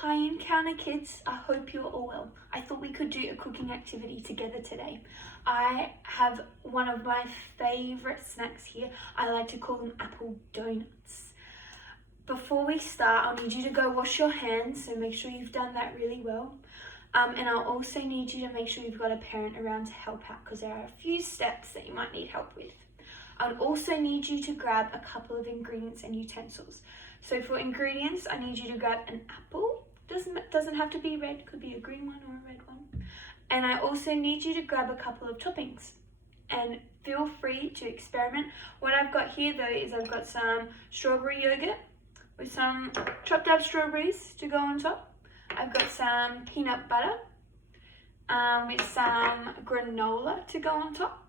Hi Encounter Kids, I hope you're all well. I thought we could do a cooking activity together today. I have one of my favourite snacks here. I like to call them apple donuts. Before we start, I'll need you to go wash your hands, so make sure you've done that really well. And I'll also need you to make sure you've got a parent around to help out because there are a few steps that you might need help with. I would also need you to grab a couple of ingredients and utensils. So for ingredients, I need you to grab an apple. Doesn't have to be red, could be a green one or a red one. And I also need you to grab a couple of toppings. And feel free to experiment. What I've got here though is I've got some strawberry yogurt with some chopped up strawberries to go on top. I've got some peanut butter with some granola to go on top.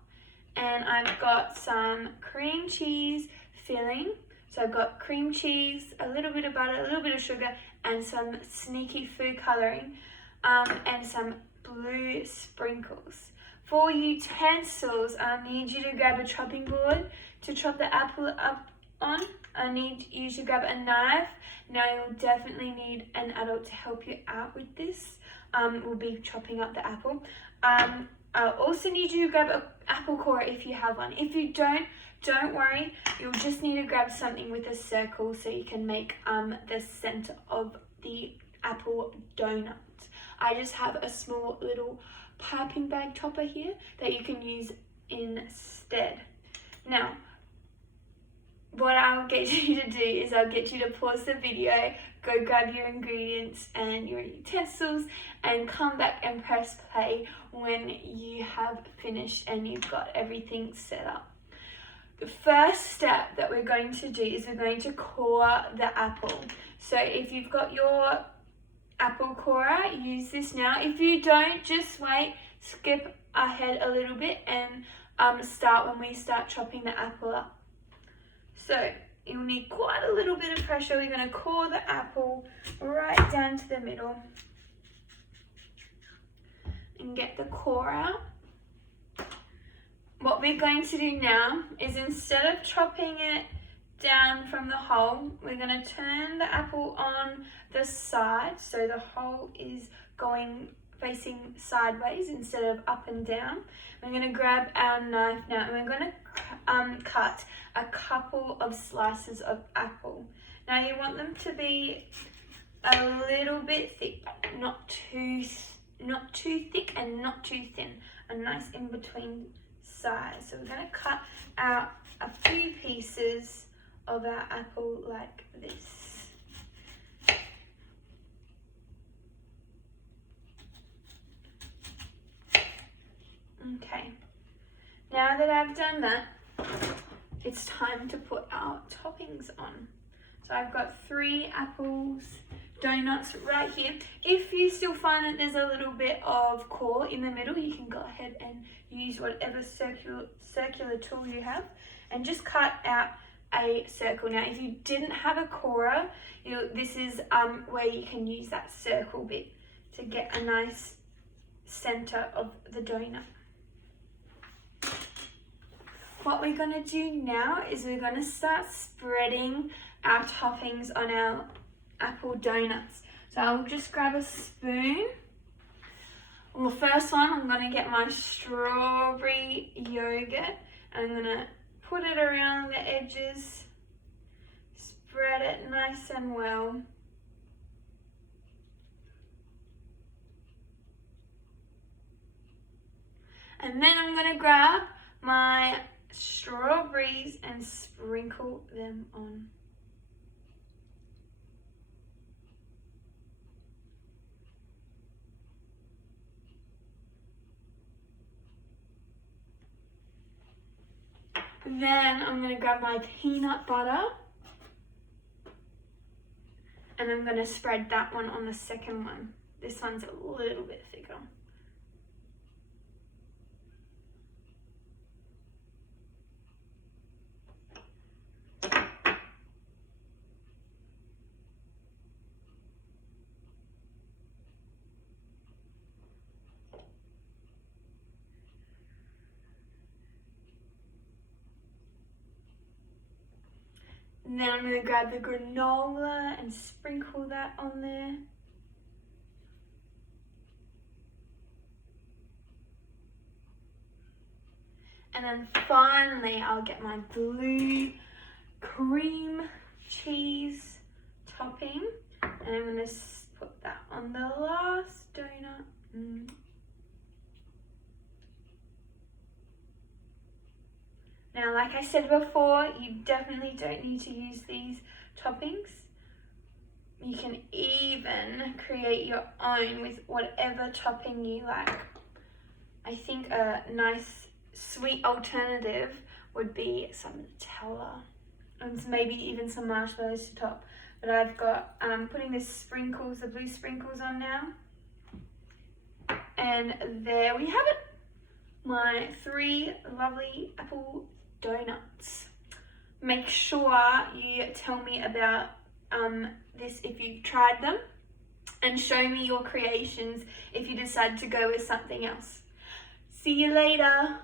And I've got some cream cheese filling. So I've got cream cheese, a little bit of butter, a little bit of sugar, and some sneaky food colouring, and some blue sprinkles. For utensils, I need you to grab a chopping board to chop the apple up on. I need you to grab a knife. Now you'll definitely need an adult to help you out with this. We'll be chopping up the apple. I'll also need you to grab an apple core if you have one. If you don't worry, you'll just need to grab something with a circle so you can make the center of the apple donut. I just have a small little piping bag topper here that you can use instead. Now, what I'll get you to do is I'll get you to pause the video, go grab your ingredients and your utensils, and come back and press play when you have finished and you've got everything set up. The first step that we're going to do is we're going to core the apple. So if you've got your apple corer, use this now. If you don't, just wait, skip ahead a little bit and start when we start chopping the apple up. So you'll need quite a little bit of pressure. We're going to core the apple right down to the middle and get the core out. What we're going to do now is instead of chopping it down from the hole, we're going to turn the apple on the side so the hole is facing sideways instead of up and down. We're going to grab our knife now and we're going to cut a couple of slices of apple. Now you want them to be a little bit thick, not too thick and not too thin, a nice in between size. So we're going to cut out a few pieces of our apple like this. Okay, now that I've done that, it's time to put our toppings on. So I've got 3 apples donuts right here. If you still find that there's a little bit of core in the middle, you can go ahead and use whatever circular tool you have and just cut out a circle. Now if you didn't have a corer, this is where you can use that circle bit to get a nice center of the donut. What we're going to do now is we're going to start spreading our toppings on our apple donuts. So I'll just grab a spoon. On the first one, I'm going to get my strawberry yogurt and I'm going to put it around the edges, spread it nice and well. And then I'm going to grab my strawberries and sprinkle them on. Then I'm going to grab my peanut butter and I'm going to spread that one on the second one. This one's a little bit thicker. And then I'm going to grab the granola and sprinkle that on there. And then finally, I'll get my blue cream cheese topping. And I'm going to put that on the last donut. Now, like I said before, you definitely don't need to use these toppings. You can even create your own with whatever topping you like. I think a nice sweet alternative would be some Nutella and maybe even some marshmallows to top. But I've got, putting the sprinkles, the blue sprinkles on now. And there we have it. My 3 lovely apple donuts. Make sure you tell me about this if you've tried them, and show me your creations if you decide to go with something else. See you later.